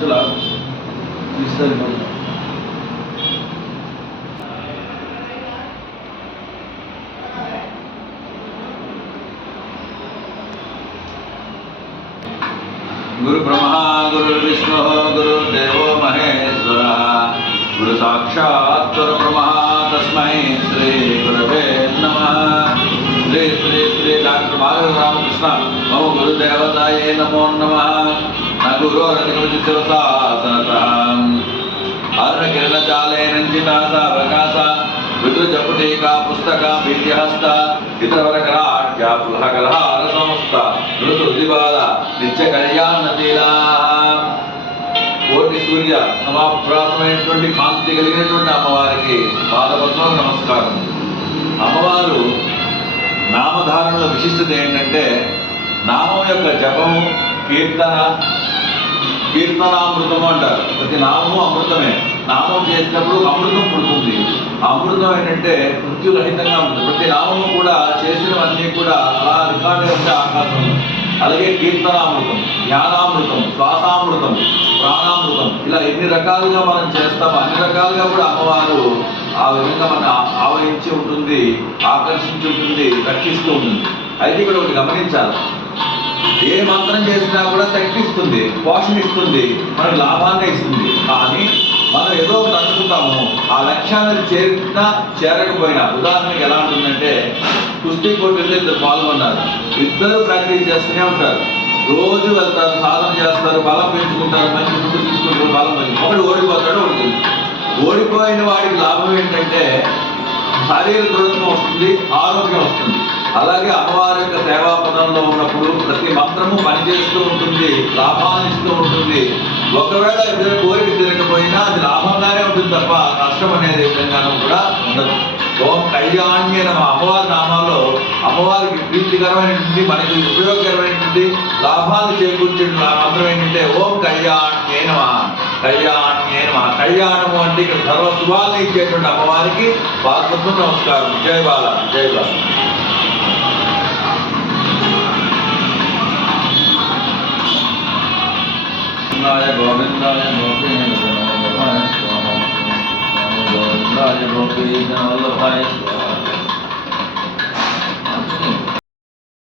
चला गुरु ब्रह्मा गुरु विष्णु गुरुदेवो महेश्वरः गुरु साक्षात् परब्रह्म तस्मै श्री गुरवे नमः। श्री श्री श्री डॉक्टर माधव रामकृष्ण मम गुरुदेवताये नमो नमः। न गुरोरतिशिवसासनतः अरुणकिरणचाले नञ्जिता सावकाश विदुजपुटीका पुस्तक भीत्यहस्त चित्रवरकराढ्या पुलहकलहार संस्थ ऋतुदिबाल नित्य कल्याणशीला कोटि सूर्य समाप्रासమైనటువంటి కాంతి కలిగినటువంటి అమ్మవారికి పాదపద్మం నమస్కారం। అమ్మవారు నామధారణలో విశిష్టత ఏంటంటే నామం యొక్క జపము కీర్తనామృతము అంటారు। ప్రతి నామము అమృతమే। నామం చేసినప్పుడు అమృతం పుడుతుంది। అమృతం ఏంటంటే మృత్యురహితంగా ఉంటుంది। ప్రతి నామము కూడా చేసినవన్నీ కూడా అలా రికార్డు యొక్క ఆకాశం। అలాగే కీర్తనామృతం, జ్ఞానామృతం, శ్వాసామృతం, ప్రాణామృతం, ఇలా ఎన్ని రకాలుగా మనం చేస్తామో అన్ని రకాలుగా కూడా అమ్మవారు ఆ విధంగా మనం ఆవహించి ఉంటుంది, ఆకర్షించి ఉంటుంది, రక్షిస్తూ ఉంటుంది। అయితే ఇక్కడ ఒకటి గమనించాలి, ఏ మంత్రం చేసినా కూడా శక్తి ఇస్తుంది, పోషణ ఇస్తుంది, మనకు లాభాన్ని ఇస్తుంది। కానీ మనం ఏదో ఒకటి అనుకుంటాము, ఆ లక్ష్యాన్ని చేరినా చేరకపోయినా, ఉదాహరణకి ఎలా ఉంటుందంటే కుస్తీ పోటీల్లో ఇద్దరు పాల్గొన్నారు, ఇద్దరు ప్రాక్టీస్ చేస్తూనే ఉంటారు, రోజు వెళ్తారు, సాధన చేస్తారు, బలం పెంచుకుంటారు, మంచి ఫుడ్ తీసుకుంటారు, బలం మంచి, ఒకడు ఓడిపోతాడు, ఒకటి ఓడిపోయిన వాడికి లాభం ఏంటంటే శారీరక దృఢత్వం వస్తుంది, ఆరోగ్యం వస్తుంది। అలాగే అమ్మవారి యొక్క సేవా పదంలో ఉన్నప్పుడు ప్రతి మంత్రము పనిచేస్తూ ఉంటుంది, లాభాన్ని ఇస్తూ ఉంటుంది। ఒకవేళ ఇద్దరు కోరిక తిరగకపోయినా అది లాభంగానే ఉంటుంది తప్ప నష్టం అనేది విధంగానూ కూడా ఉండదు। ఓం కళ్యాణ్య నమ అమ్మవారి నామాల్లో అమ్మవారికి ప్రీతికరమైనటువంటి, మనకి ఉపయోగకరమైనటువంటి, లాభాలు చేకూర్చే మంత్రం ఏంటంటే ఓం కళ్యాణ్యే నమ, కళ్యాణ్యే నమ। కళ్యాణము అంటే ఇక్కడ సర్వ శుభాలను ఇచ్చేటువంటి అమ్మవారికి పాదపద్మం నమస్కారం। జై బాల, జై బాల। గోవిందాయ గోపీనాయ గోవిందాయ గోపీనాయ